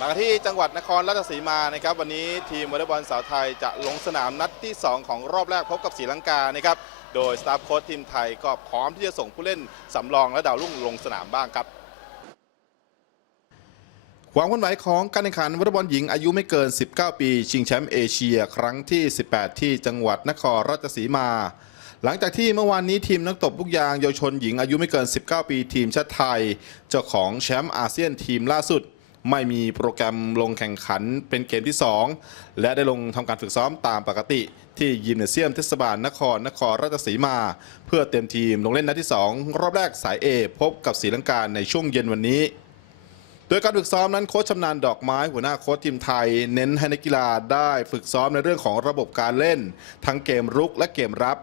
มากที่จังหวัดนครราชสีมานะครับวันนี้ทีมวอลเลย์บอลสาวไทยจะลงสนามนัดที่ 2 ของรอบแรกพบกับศรีลังกานะครับโดยสตาฟโค้ชทีมไทยก็พร้อมที่จะส่งผู้เล่นสำรองและดาวรุ่งลงสนามบ้างครับความเคลื่อนไหวของการแข่งขันวอลเลย์บอลหญิงอายุไม่เกิน 19 ปี ชิงแชมป์เอเชีย ครั้งที่ 18 ที่จังหวัดนครราชสีมา หลังจากที่เมื่อวานนี้ทีมนักตบลูกยางเยาวชนหญิงอายุไม่เกิน 19 ปีทีมชาติไทย เจ้าของแชมป์อาเซียนทีมล่าสุด ไม่มีโปรแกรมลงแข่งขันเป็นเกมที่ 2 และได้ลงทำการฝึกซ้อมตามปกติ ที่ยิมเนเซียมเทศบาลนครนครราชสีมา เพื่อเตรียมทีมลงเล่นนัดที่ 2 รอบแรกสาย A พบกับศรีลังกาในช่วงเย็นวันนี้โดยการฝึกซ้อมนั้นโค้ชชำนาญดอกไม้หัวหน้าโค้ชทีมไทย เน้นให้นักกีฬาได้ฝึกซ้อมในเรื่องของระบบการเล่น ทั้งเกมรุกและเกมรับ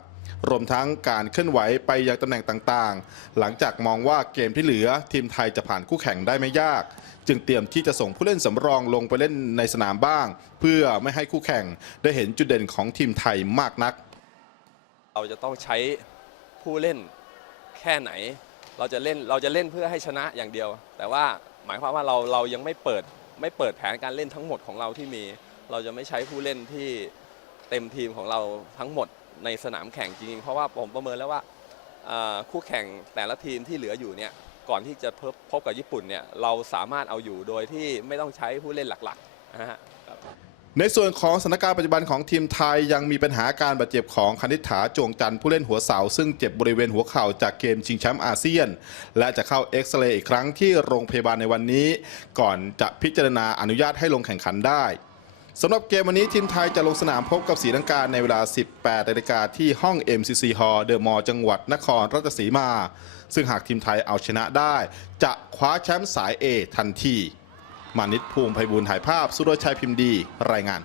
รวมทั้งการเคลื่อนไหวไปยังตำแหน่งต่างๆ หลังจากมองว่าเกมที่เหลือ ทีมไทยจะผ่านคู่แข่งได้ไม่ยาก จึงเตรียมที่จะส่งผู้เล่นสำรองลงไปเล่นในสนามบ้าง เพื่อไม่ให้คู่แข่งได้เห็นจุดเด่นของทีมไทยมากนัก เราจะต้องใช้ผู้เล่นแค่ไหน เราจะเล่นเราจะเล่นเพื่อให้ชนะอย่างเดียว แต่ว่าหมายความว่าเราเรายังไม่เปิดไม่เปิดแผนการเล่นทั้งหมดของเราที่มี เราจะไม่ใช้ผู้เล่นที่เต็มทีมของเราทั้งหมด ในสนามแข่งจริงๆ เพราะว่าผมประเมินแล้วว่าคู่แข่งแต่ละทีมที่เหลืออยู่เนี่ยก่อนที่จะพบพบกับญี่ปุ่นเนี่ยเราสามารถเอาอยู่โดยที่ไม่ต้องใช้ผู้เล่นหลักๆนะฮะในส่วนของสถานการณ์ปัจจุบันของทีมไทยยังมีปัญหาการบาดเจ็บของคณิษฐาจวงจันทร์ผู้เล่นหัวเสา ซึ่งเจ็บบริเวณหัวเข่าจากเกมชิงแชมป์อาเซียน และจะเข้าเอ็กซเรย์อีกครั้งที่โรงพยาบาลในวันนี้ ก่อนจะพิจารณาอนุญาตให้ลงแข่งขันได้ สำหรับเกมวันนี้ทีมไทยจะลงสนามพบกับสีลังกาในเวลา 18นาฬิกาที่ห้อง MCC Hall เดอะมอลล์จังหวัดนครราชสีมา ซึ่งหากทีมไทยเอาชนะได้ จะคว้าแชมป์สาย A ทันที มานิดภูมิไพบูลถ่ายภาพ สุรชัยพิมพ์ดี รายงาน